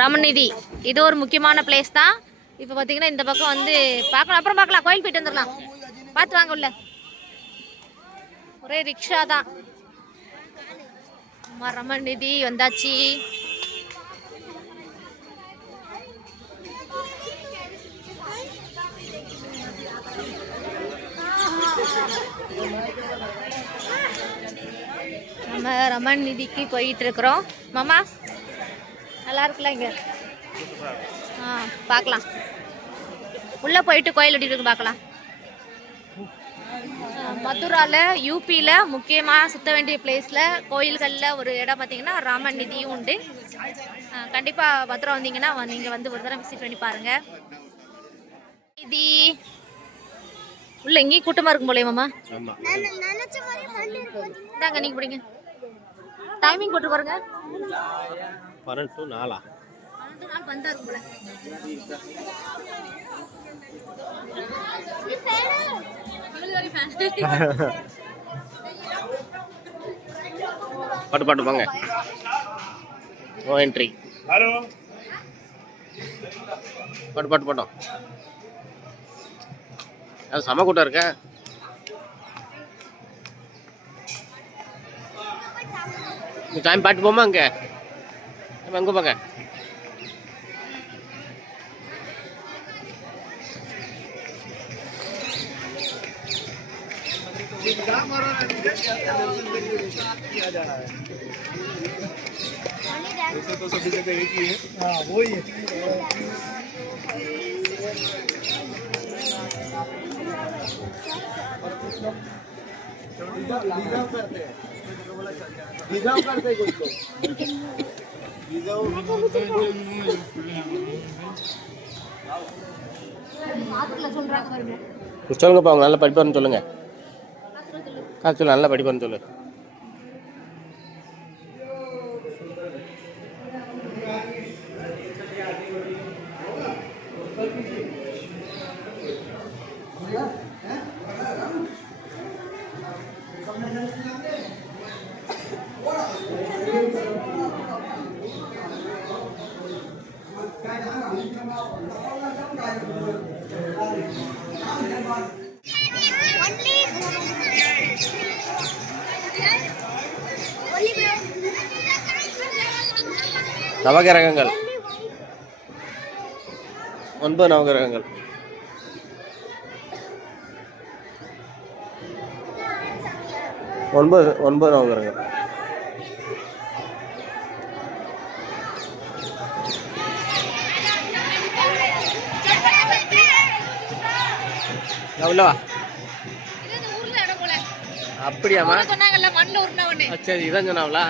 ரமநிதி இது ஒரு முக்கியமான பிளேஸ் தான். இப்போ பார்த்தீங்கன்னா இந்த பக்கம் வந்து பார்க்கலாம், அப்புறம் பார்க்கலாம், கோயில் போயிட்டு வந்துடலாம். பார்த்து வாங்க உள்ள. ஒரே ரிக்ஷா தான். ரமநிதி வந்தாச்சு. நம்ம ரமநிதிக்கு போயிட்டு இருக்கிறோம். மாமா நல்லா இருக்குல்ல இங்க? பார்க்கலாம், உள்ள போயிட்டு கோயில் எப்படி இருக்கு பார்க்கலாம். மதுரால யூபியில முக்கியமாக சுத்த வேண்டிய பிளேஸ்ல கோயில்களில் ஒரு இடம் பார்த்தீங்கன்னா ரமநிதியும் உண்டு. கண்டிப்பாக மதுரா வந்தீங்கன்னா நீங்கள் வந்து ஒரு தடவை விசிட் பண்ணி பாருங்க. இது உள்ள எங்கேயும் கூட்டமாக இருக்கும் போலே மாமா. இந்தாங்க நீங்கள் பிடிங்க. டைமிங் போட்டு பாருங்க. 12 to 4 பந்தா இருக்கும் போல. பாட்டு பாட்டு வாங்க. No entry. ஹலோ பாட்டு பாட்டு பாட்டோம். அது சம கூட்டம் இருக்க. டைம் பாட்டு போமா அங்கே அங்கே போங்க. तो सभी जगह एक ही है। हाँ वो ही है। रिजर्व करते हैं। रिजर्व करते हैं कुछ சொல்லுங்கப்பா, அவங்க நல்லா படிப்பாருன்னு சொல்லுங்க. சொல்லு, நல்லா படிப்பாருன்னு சொல்லு. நவகிரகங்கள் 9 நவகிரகங்கள். ஒன்பது நவகிரகங்கள். அப்படியாமா? சரி, இதான் சொன்னாங்களா?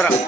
போகிறோம்.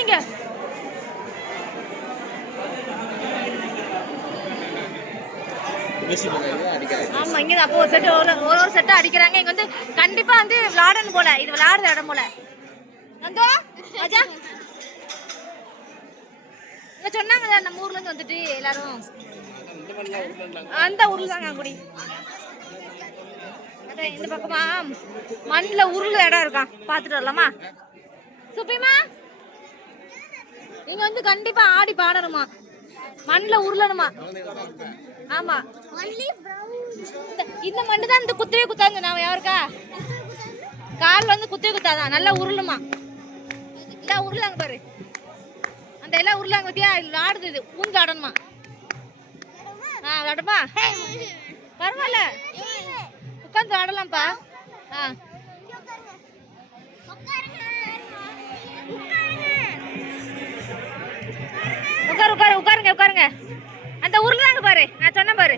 இங்க ஆமா இங்க அப்போ ஒரு செட் ஒரு செட் அடிக்கிறாங்க. இங்க வந்து கண்டிப்பா வந்து விளையாடணும் போல, இது விளையாடுற இடம் போல. நந்தோ ராஜா இங்க சொன்னாங்க நம்ம ஊர்ல இருந்து வந்துட்டு எல்லாரும் அந்த ஊர்ல தாங்க குடி. இந்த பக்கமா மண்ணுல உருள இடம் இருக்கான், பாத்துட்டு வரலாமா? சுப்பிமா நீங்க வந்து கண்டிப்பா ஆடி பாடணுமா, மண்ணுல உருளணுமா? ஆமா இந்த மண்ணு தான் இந்த குத்தவே குத்தாங்க. நான் யாருக்கா கால் வந்து குத்தவே குத்தாதான், நல்லா உருளுமா. எல்லாம் உருளாங்க பாரு, அந்த எல்லாம் உருளாங்க பத்தியா, ஆடுது. இது ஊந்து ஆடணுமா? விளாடுமா? பரவாயில்ல, உட்காந்து ஆடலாம்ப்பா. உட்காருங்க உட்காருங்க. அந்த உருளாங்க பாரு, நான் சொன்ன பாரு,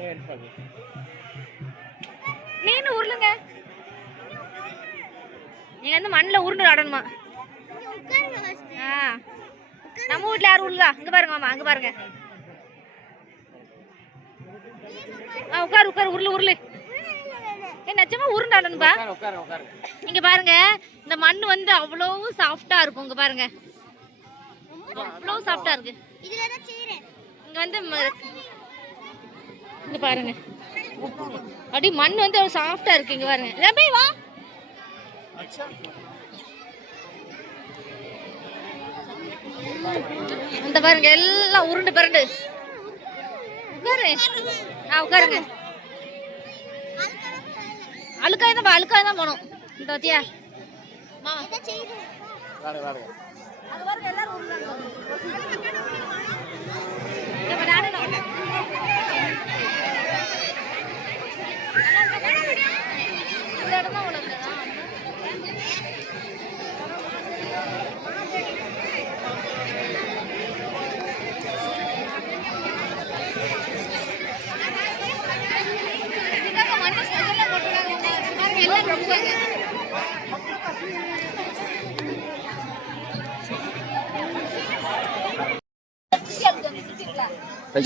நீனு உருளுங்க. நீங்க வந்து மண்ணில் உருண்டு ஆடணுமா? நம்ம வீட்டுல யாரும் உருளா? இங்க பாருங்க மாமா, அங்க பாருங்க. உட்காரு உருளு உருளு. நிஜமா உருண்டு ஆடணும்பா. இங்க பாருங்க, இந்த மண் வந்து அவ்வளவு சாஃப்டா இருக்கும். இங்க பாருங்க, அவ்வளவு சாஃப்டா இருக்கு. இங்க வந்து இங்க பாருங்க, அப்படி மண் வந்து அவ்வளவு சாஃப்டா இருக்கு. இங்க பாருங்க, ரபி வா. இந்த பாருங்க எல்லாம் உருண்டு பிறண்டு. உட்காரு, உட்காருங்க. அழுக்காய் தான் போனோம். இந்த வத்தியா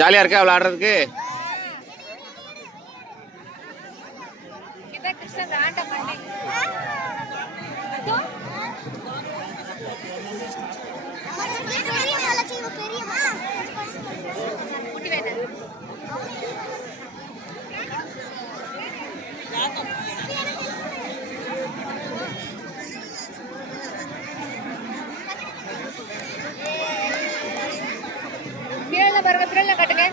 ஜாலியா இருக்கா விளையாடுறதுக்கு? பாருங்க, பிறல்ல காட்டுங்க.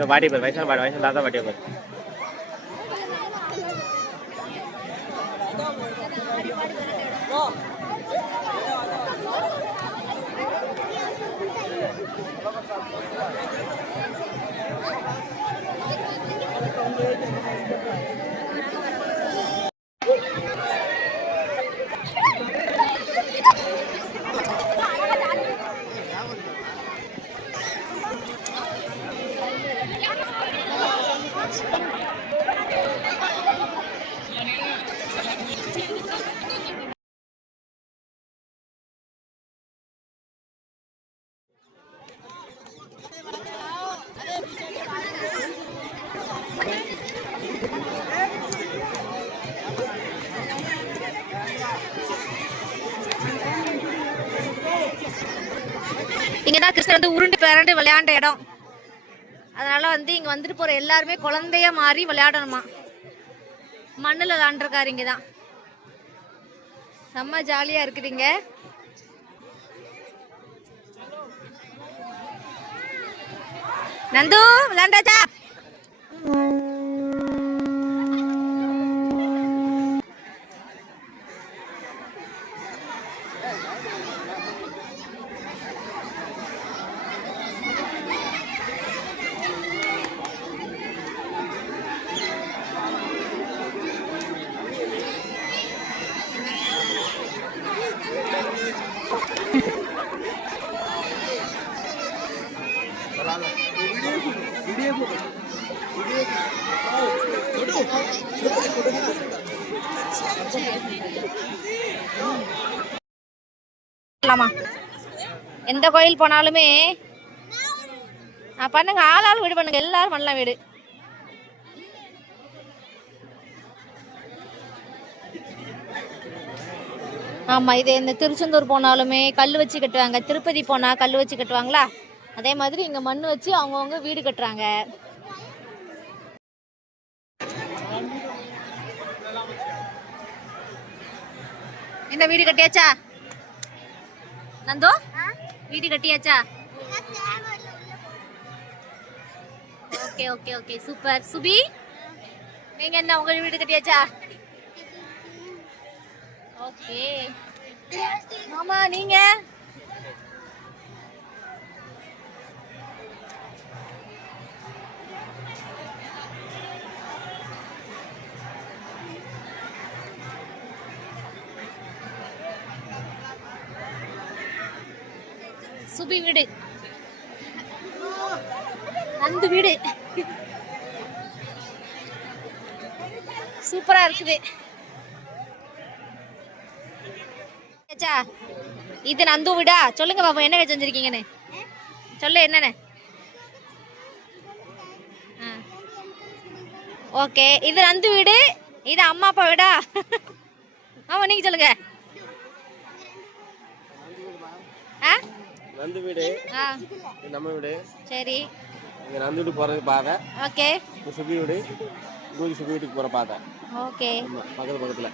இங்கே பாட்டி பேர் வயசான தாத்தா பாட்டியை பேர். இங்கே தான் கிருஷ்ணர் வந்து உருண்டு பிறண்டு விளையாண்ட இடம். அதனால வந்து இங்கே வந்துட்டு போகிற எல்லாருமே குழந்தைய மாறி விளையாடணுமா. மண்ணில் விளையாண்டுருக்காரு. இங்கே தான் செம்ம ஜாலியாக இருக்குதுங்க. நந்து விளையாண்டாச்சா? எந்த கோயில் போனாலுமே பண்ணுங்க, ஆளாள் வீடு பண்ணுங்க, எல்லாரும் பண்ணலாம் வீடு. ஆமா, இது இந்த திருச்செந்தூர் போனாலுமே கல் வச்சு கட்டுவாங்க. திருப்பதி போனா கல் வச்சு கட்டுவாங்களா, அதே மாதிரி இங்க மண் வச்சு அவங்கவுங்க வீடு கட்டுறாங்க. என்ன வீடு கட்டியாச்சா நந்தோ? வீடு கட்டியாச்சா? Okay okay okay, super. Subi, நீங்க என்ன உங்க வீடு கட்டியாச்சா? ஓகே மாமா, நீங்க சுபி வீடு, நந்து வீடு சூப்பரா இருக்குது. இது நந்து வீடா? சொல்லுங்க பாப்பா, என்ன செஞ்சிருக்கீங்கன்னு சொல்லு. என்னன்னு? ஓகே, இது நந்து வீடு, இது அம்மா அப்பா வீடா? ஆமா, நீங்க சொல்லுங்க. நந்து வீடு, நம்ம வீடு. சரி, இங்க நந்து வீடு போறது பாதை. ஓகே. சுபி வீடு, கூதி சுபி வீட்டுக்கு போற பாதை. ஓகே, பக்கத்துல.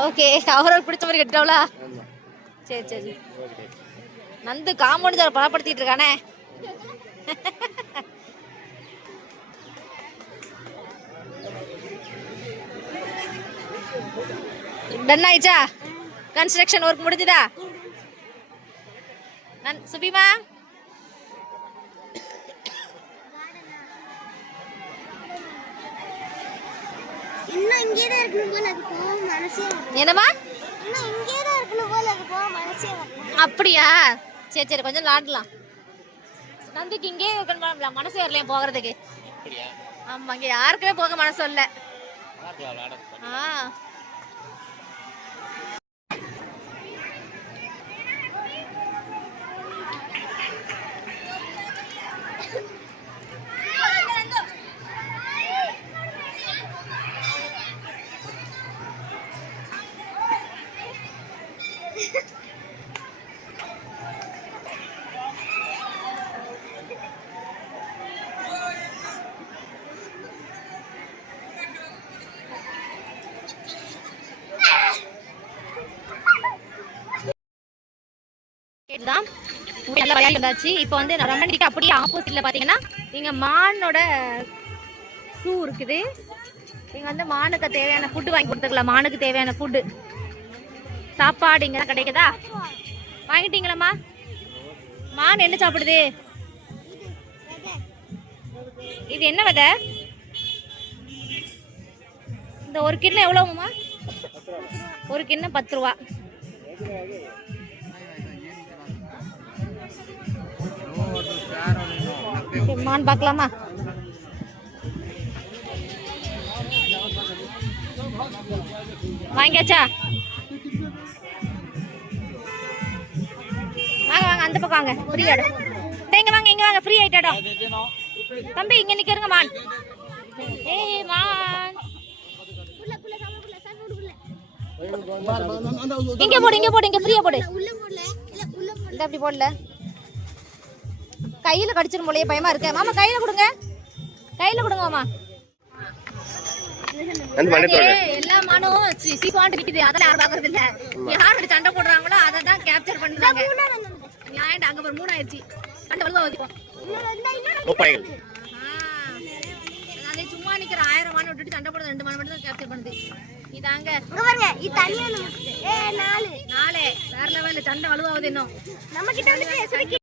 ஓகே, அவரோட பிடிச்ச மாதிரி கட்டிட்டாவளா? சரி சரி. நந்து காம்பவுண்ட் பலப்படுத்திட்டு இருக்கானே. டன் ஆயிடுச்சா? கன்ஸ்ட்ரக்ஷன் ஒர்க் முடிஞ்சுதா? சுபிமா, இன்னும் இங்கே தான் இருக்கணும் போல இருக்கு, மனசே. என்னமா? இன்னும் இங்கே தான் இருக்கணும் போல இருக்கு, மனசே. அப்படியா? சரி சரி, கொஞ்சம் விளாடலாம். நந்துக்கு இங்கே இருக்கணும், மனசு வரலையா போகிறதுக்கு? ஆமா, இங்க யாருக்குமே போக மனசு இல்ல. நல்லா விளையாடி வந்தாச்சு. இப்போ வந்து ரமணிக்கு அப்படியே ஆப்போசிட்ல பாத்தீங்கன்னா இங்க மானோட ஷூ இருக்குது. இங்க வந்து மானுக்கு தேவையான ஃபுட்டு வாங்கி கொடுத்துக்கலாம். மானுக்கு தேவையான ஃபுட்டு சாப்பாடு இங்க தான் கிடைக்குதா? வாங்கிட்டீங்களாம்மா? மான் என்ன சாப்பிடுது? இது என்ன விதை? இந்த ஒரு கிண்ணம் எவ்வளவுமா? ஒரு கிண்ணம் 10 ரூபா. மான் பார்க்கலாமா? வாங்கியாச்சா? வாங்க வாங்க அந்த பக்கம் வாங்க. ஃப்ரீ இடம். இங்க வாங்க இங்க வாங்க. ஃப்ரீ ஆயிட்ட இடம். தம்பி இங்க நிக்கிறங்க மான். ஏய் மான். இங்க போடு இங்க போடு இங்க ஃப்ரீயா போடு. இந்த அப்படி போடல. கையில கடிச்சிரும் போலயே பயமா இருக்கு. மாமா கையில கொடுங்க. கையில கொடுங்க மாமா. எல்லா மானும் சீப்பாண்டு நிக்குது. அதெல்லாம் யாரும் பாக்குறது இல்ல. யாரு சண்டை போடுறாங்களோ அதை தான் கேப்சர் பண்றாங்க. ஏன்டா அங்க ஒரு 3 ஆயிடுச்சு. சண்டை வலுவா வச்சுப்போம். அதே சும்மா நிக்கிற 1000 மானை விட்டுட்டு சண்டை போடுறது 2 மானை மட்டும் தான் கேப்சர் பண்ணுது. இதாங்க பாருங்க இது தனியா 4 வேற லெவல்ல சண்டை வலுவாகுது இன்னும். நம்ம கிட்ட வந்து